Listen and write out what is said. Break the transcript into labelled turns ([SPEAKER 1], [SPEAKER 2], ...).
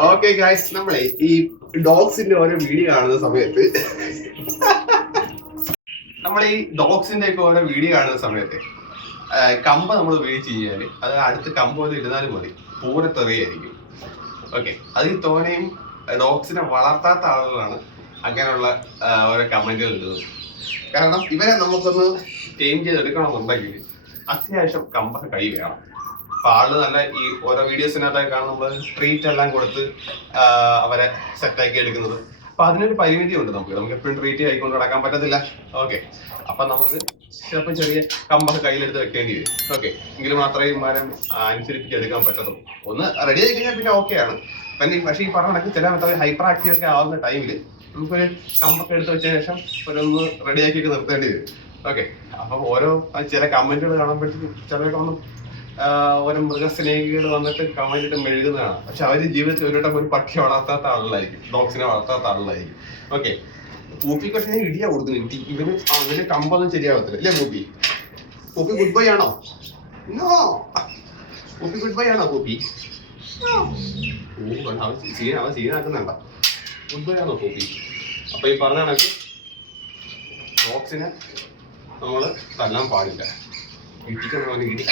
[SPEAKER 1] Okay guys നമ്മളെ ഈ ഡോഗ്സിന്റെ ഓരോ വീഡിയോ കാണുന്ന സമയത്ത് നമ്മൾ ഈ ഡോഗ്സിന്റെ ഒക്കെ ഓരോ വീഡിയോ കാണുന്ന സമയത്ത് കമ്പ കമ്പ് നമ്മൾ ഉപയോഗിച്ച് കഴിഞ്ഞാൽ അത് അടുത്ത് കമ്പ് വന്ന് ഇരുന്നാലും മതി. പൂരെ തെറിയായിരിക്കും. ഓക്കെ അതിൽ തോനെയും ഡോഗ്സിനെ വളർത്താത്ത ആളുകളാണ് അങ്ങനെയുള്ള ഓരോ കമന്റുകൾ ഇടുന്നത്. കാരണം ഇവരെ നമുക്കൊന്ന് ടൈം ചെയ്തെടുക്കണമെന്നുണ്ടെങ്കിൽ അത്യാവശ്യം കമ്പൊക്കെ കൈ വേണം. അപ്പൊ ആൾ നല്ല ഈ ഓരോ വീഡിയോസിനകത്തായി കാണുമ്പോൾ ട്രീറ്റ് എല്ലാം കൊടുത്ത് അവരെ സെറ്റാക്കി എടുക്കുന്നത്. അപ്പൊ അതിനൊരു പരിമിതി ഉണ്ട് നമുക്ക്. നമുക്ക് എപ്പോഴും ട്രീറ്റ് ആയിക്കൊണ്ട് നടക്കാൻ പറ്റത്തില്ല. ഓക്കെ അപ്പൊ നമുക്ക് ചിലപ്പോൾ ചെറിയ കമ്പൊക്കെ കയ്യിലെടുത്ത് വെക്കേണ്ടി വരും. ഓക്കെ എങ്കിൽ മാത്രമേ ഈ മരം അനുസരിപ്പിച്ച് എടുക്കാൻ പറ്റത്തുള്ളൂ. ഒന്ന് റെഡി ആയി കഴിഞ്ഞാൽ പിന്നെ ഓക്കെ ആണ്. പിന്നെ പക്ഷേ ഈ പറഞ്ഞ ചില മറ്റേ ഹൈപ്പർ ആക്റ്റീവ് ഒക്കെ ആവുന്ന ടൈമിൽ നമുക്കൊരു കമ്പൊക്കെ എടുത്ത് വെച്ചതിന് ശേഷം ഒരൊന്ന് റെഡി ആക്കിയിട്ട് നിർത്തേണ്ടി വരും. ഓക്കെ അപ്പൊ ഓരോ ചില കമന്റുകൾ കാണുമ്പോഴത്തേക്കും ചിലരൊക്കെ വന്ന് ഓരോ മൃഗസ്നേഹികൾ വന്നിട്ട് കമന്റിട്ട് മെഴുകുന്നതാണ്. പക്ഷെ അവർ ജീവിതത്തിൽ ഒരു ഒരു പക്ഷി വളർത്താത്ത ആളുകളായിരിക്കും. ഡോഗ്സിനെ വളർത്താത്ത ആളുകളായിരിക്കും. ഓക്കെ. പൂപ്പി പക്ഷെ ഞാൻ ഇടിയാ കൊടുക്കുന്നു എനിക്ക് ഇവന് അവന് കമ്പൊന്നും ശരിയാവത്തില്ല. അല്ലേ പൂപ്പി പൂപ്പി ഗുഡ് ബൈ ആണോ? നോ. പൂപ്പി ഗുഡ് ബൈ ആണോ പൂപ്പി അവൻ സീൻ അവൻ സീനാക്കുന്നുണ്ട. ഗുഡ് ബൈ ആണോ പൂപ്പി അപ്പൊ ഈ പറഞ്ഞ കണക്ക് ഡോഗ്സിനെ നമ്മൾ തല്ലാൻ പാടില്ല. ഇടിക്കുന്നവന് ഇടി